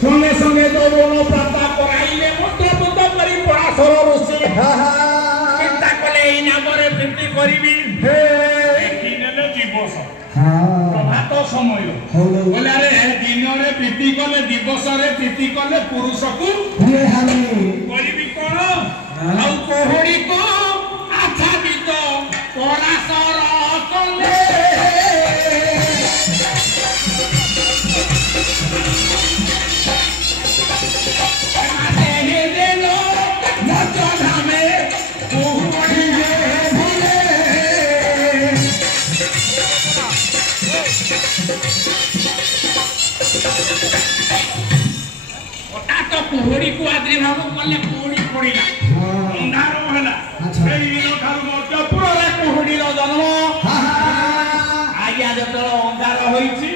संगे संगे तो दोनों प्राप्त कराइले मंत्र मंत्र करी पराशर ऋषि चिंता कले इ नामरे प्रीति करिबी हे किनेले दिवस प्रभात समय बोले रे दिन रे प्रीति कले दिवस रे प्रीति कले पुरुष को हे हानि करिबी कोन आ कोहड़ी को आच्छादित पराशर कले कोहड़ी को आद्री भाव कले कोहड़ी पड़िला अंधार होला से दिनो थारु मध्य पूरा कोहड़ी रो जन्म आज्ञा जत अंधार होईची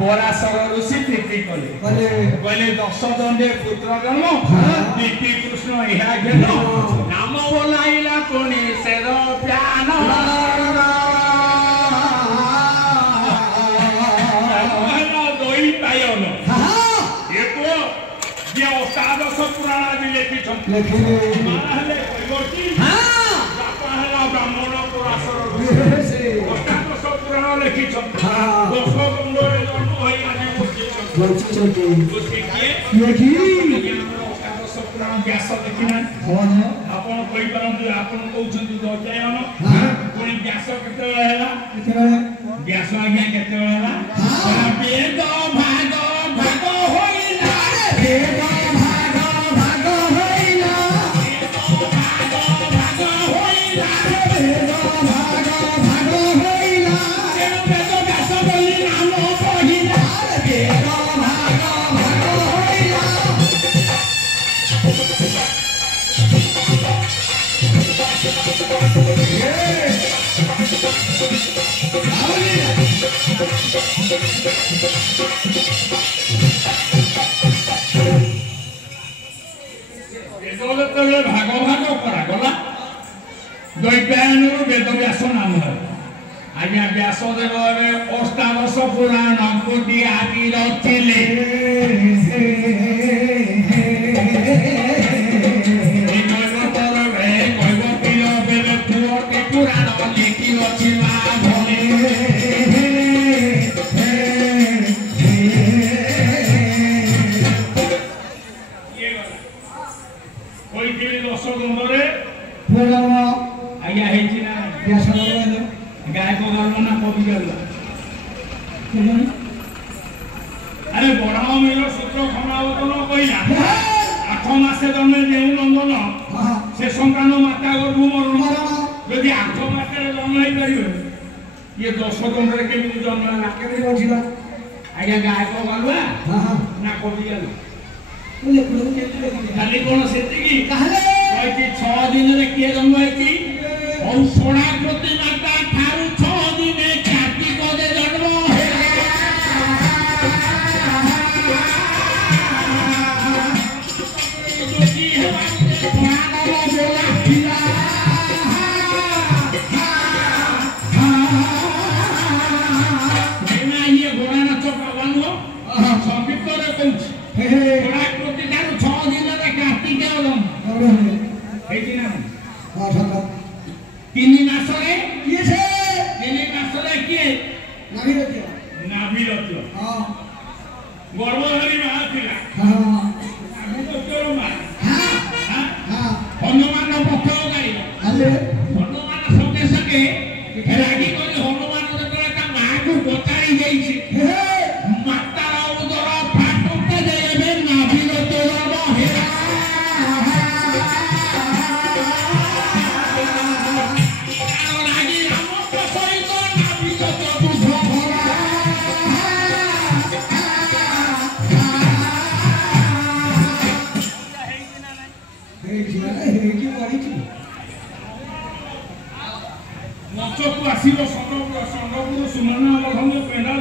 पराशर ऋषि प्रीति कले कले 10 दंडे पुत्र जन्म प्रीति कृष्ण इहा घेन नाम बोलाइला कोनी सेर प्यान दोई पायन एको जे अष्टादश पुराण भी लिखिछन मानले कइबोटी हां बापाहला ब्राह्मण पराशर ऋषि अष्टादश पुराण लिखिछन 10 दंडे जन्म होई आदि बचिछन बचि किए की अष्टादश पुराण व्यास लिखिना कोन आपण कहि परंतु आपण कहउछन दयायन कोन व्यास केते होला व्यास आज्ञा केते होला वेद भाग भाग होइला वेद भाग भाग होइला वेद भाग भाग होइला वेद भाग भाग होइला वेद व्यास बोली नाम पढिला वेद भाग भाग होइला भाग भाग करा गला दैत्यायन वेद व्यास नाम है आज्ञा व्यास देव अष्टादश पुराण कोटि आदि रचिले पुराण लिखि अछि आज्ञा हेछि ना गायक गालो ना कवि गालो अरे बड़ा मेलो सूत्र खनावतन कइला 8 मासे जन्मे देउ नंदन से संकानो माता गरु मरण यदि 8 मासे जन्म होई परिबे ये 10 दंडरे केमि जन्म ना केमि बजिला आज्ञा गायक गालो ना कवि गालो खाली कोन सेति की कहले 6 दिन रे के जन्म होई और सोना प्रति माता थारु 6 दिन ख्याति को दे जन्म हे जोगी हेबा सोना को बोला खिला एना ये घोड़ा नाच पावनो संगीत रे कहछ हे सोना प्रति थारु 6 दिन रे ख्याति के जन्म हेति ना हां ठका 3 मास रे किए छे 3 मास रे किए नाभिरत्य हां गर्भधारी मां थिला हां आगु तो केरो मां हां हां हनुमान पक्ष गाई आले हनुमान संगे संगे रागी कोनी हनुमान जतरा का मां को बताई गई छी हे माता उदर फाटुते जेबे नाभिरत्य जन्म हेरा मचकु आसीबो संगपुर सुमना मधन्य पेंडाल